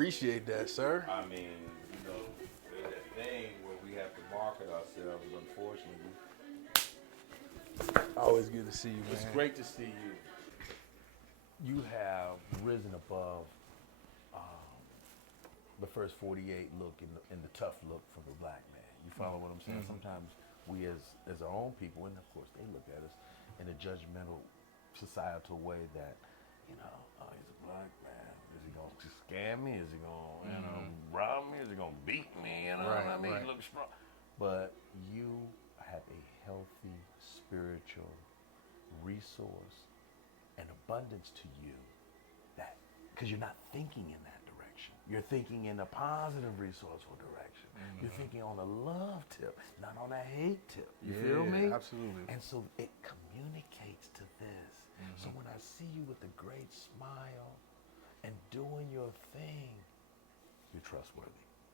Appreciate that, sir. I mean, that thing where we have to market ourselves, unfortunately. Always good to see you, It's man. great to see you. You have risen above the first 48 look and the tough look from the black man. You follow what I'm saying? Mm-hmm. Sometimes we as our own people, and of course they look at us in a judgmental societal way that, oh, he's a black man. Is he going to scam me? Is he going to rob me? Is he going to beat me? Right, I mean, right. he looks strong. But you have a healthy spiritual resource and abundance to you that, because you're not thinking in that direction. You're thinking in a positive, resourceful direction. You're thinking on a love tip, not on a hate tip. You feel me? Absolutely. And so it communicates to this. So when I see you with a great smile and doing your thing, you're trustworthy.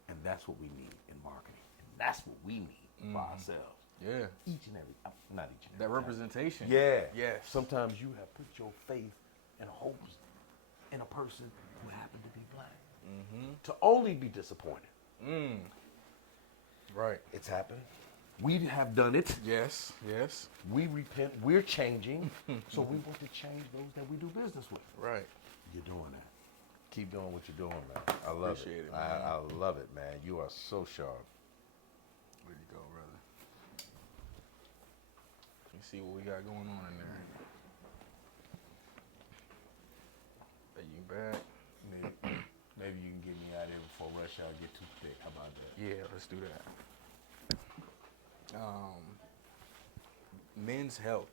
And that's what we need in marketing. And that's what we need for ourselves. Yeah. Each and every, not each and every That time. representation. Yeah. Yes. Sometimes you have put your faith and hopes in a person who happened to be black. To only be disappointed. Right. It's happened. We have done it. Yes. Yes. We repent. We're changing. So we want to change those that we do business with. Right. You're doing that. Keep doing what you're doing, man. I love Appreciate it, it. man. I love it, man. You are so sharp. There you go, brother. Let me see what we got going on in there. Are you back? Maybe you can get me out of here before rush hour get too thick. How about that? Yeah, let's do that. Men's health.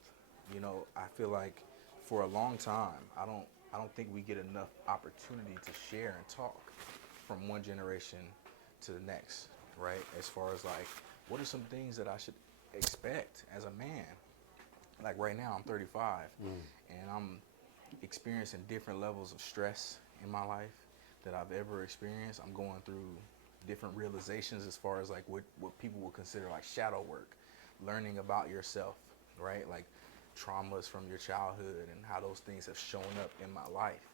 I feel like for a long time, I don't think we get enough opportunity to share and talk from one generation to the next, right? As far as like, what are some things that I should expect as a man? Like right now, I'm 35, and I'm experiencing different levels of stress in my life that I've ever experienced. I'm going through different realizations as far as like what people would consider like shadow work, learning about yourself, right? Like traumas from your childhood and how those things have shown up in my life,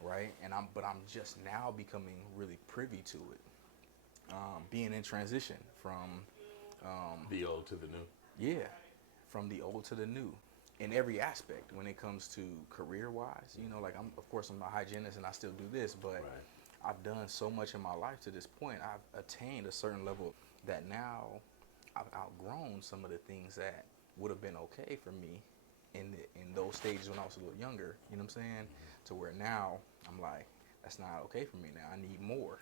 right? But I'm just now becoming really privy to it, being in transition from The old to the new. from the old to the new in every aspect when it comes to career-wise. Like I'm a hygienist and I still do this, but Right. I've done so much in my life to this point. I've attained a certain level that now I've outgrown some of the things that would have been okay for me in those stages when I was a little younger. You know what I'm saying? To where now I'm like, that's not okay for me now. I need more.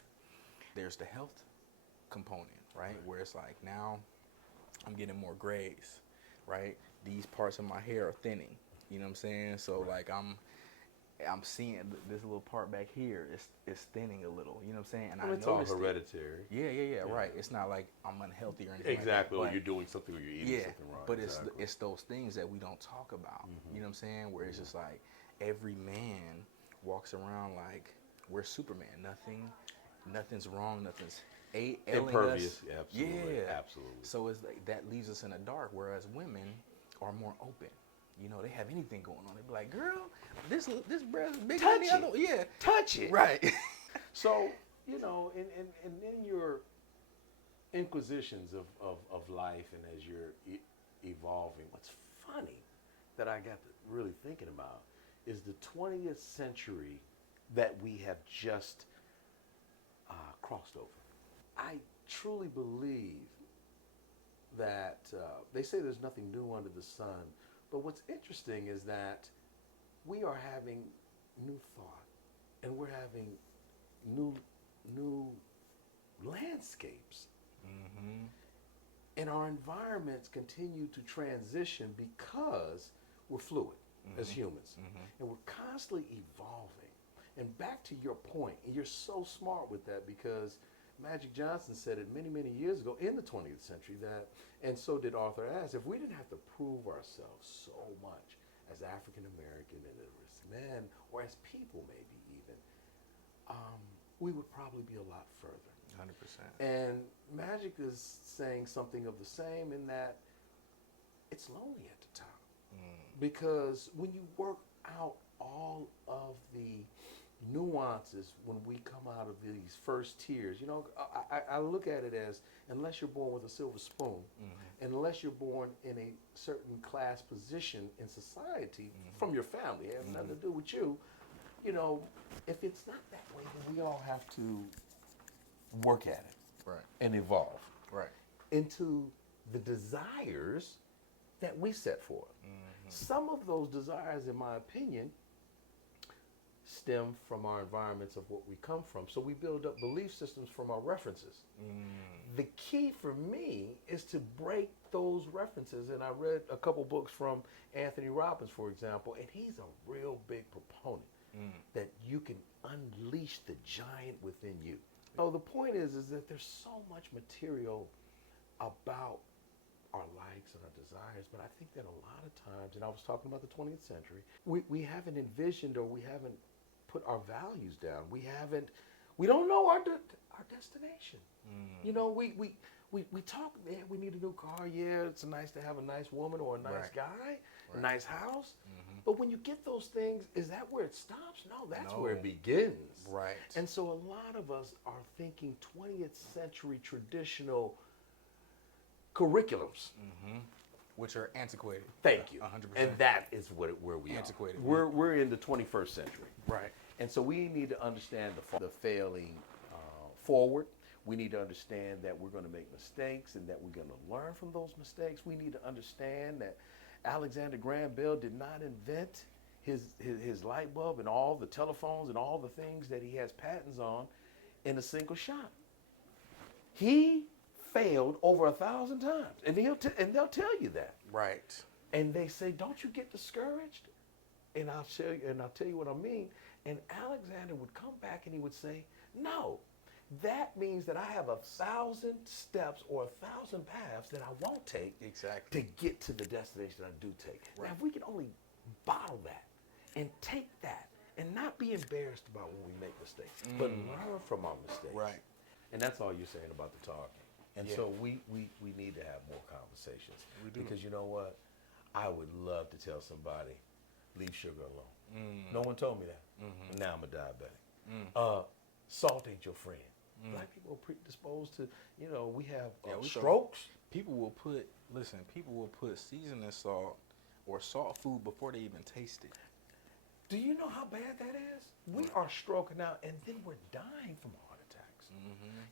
There's the health component, right? Where it's like now I'm getting more grays, right? These parts of my hair are thinning. You know what I'm saying? So like I'm seeing this little part back here is thinning a little. You know what I'm saying? And Well, I it's all noticed hereditary. Yeah, right. It's not like I'm unhealthy or anything Exactly. like Or that. you're doing something or you're eating something wrong. But Exactly. it's those things that we don't talk about. You know what I'm saying? Where it's just like every man walks around like we're Superman. Nothing's wrong. Nothing's ailing Impervious. us. Yeah, absolutely. Yeah. Absolutely. So it's like that leaves us in the dark. Whereas women are more open. They have anything going on. They be like, girl, this breast is bigger than the other one. Yeah. Touch it. Right. So, in your inquisitions of life and as you're evolving, what's funny that I got to really thinking about is the 20th century that we have just crossed over. I truly believe that they say there's nothing new under the sun, but what's interesting is that we are having new thought and we're having new landscapes. And our environments continue to transition because we're fluid as humans. And we're constantly evolving. And back to your point, and you're so smart with that because Magic Johnson said it many, many years ago in the 20th century that, and so did Arthur Ashe, if we didn't have to prove ourselves so much as African American and as men, or as people maybe even, we would probably be a lot further. 100%. And Magic is saying something of the same in that it's lonely at the top. Because when you work out all of the nuances when we come out of these first tiers. You know, I look at it as, unless you're born with a silver spoon, and unless you're born in a certain class position in society from your family, it has nothing to do with you. You know, if it's not that way, then we all have to work at it Right. and evolve Right. into the desires that we set forth. Some of those desires, in my opinion, stem from our environments of what we come from. So we build up belief systems from our references. The key for me is to break those references. And I read a couple books from Anthony Robbins, for example, and he's a real big proponent that you can unleash the giant within you. So the point is that there's so much material about our likes and our desires, but I think that a lot of times, and I was talking about the 20th century, we haven't envisioned, or we haven't put our values down. We don't know our destination. You know, we talk, yeah, we need a new car. Yeah, it's nice to have a nice woman or a nice guy, a nice house. But when you get those things, is that where it stops? No, that's where it begins. Right. And so a lot of us are thinking 20th century traditional curriculums. Which are antiquated. Thank you. 100%. And that is where we Antiquated. are. We're in the 21st century. Right. And so we need to understand the failing forward. We need to understand that we're going to make mistakes and that we're going to learn from those mistakes. We need to understand that Alexander Graham Bell did not invent his light bulb and all the telephones and all the things that he has patents on in a single shot. He failed over 1,000 times, and they'll tell you that. Right. And they say, "Don't you get discouraged?" And I'll tell you what I mean. And Alexander would come back and he would say, "No, that means that I have 1,000 steps or 1,000 paths that I won't take Exactly. to get to the destination I do take." Right. Now, if we can only bottle that and take that and not be embarrassed about when we make mistakes, but learn from our mistakes. Right. And that's all you're saying about the talking. And Yeah. so we need to have more conversations. We do. Because you know what? I would love to tell somebody, leave sugar alone. No one told me that. And now I'm a diabetic. Salt ain't your friend. Black people are predisposed to, you know, we have strokes. People will put seasoning salt or salt food before they even taste it. Do you know how bad that is? We are stroking out, and then we're dying from heart attacks.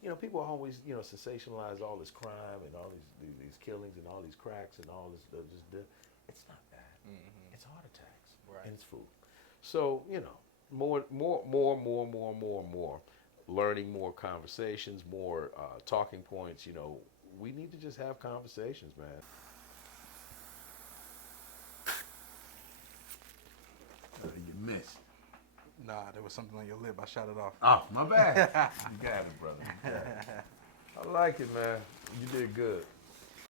You know, people always, you know, sensationalize all this crime and all these killings and all these cracks and all this. It's not that. It's heart attacks. Right. And it's food. So, you know, more. Learning more conversations, more talking points. You know, we need to just have conversations, man. You missed. Nah, there was something on your lip. I shot it off. Oh, my bad. You got it, brother. You got it. I like it, man. You did good.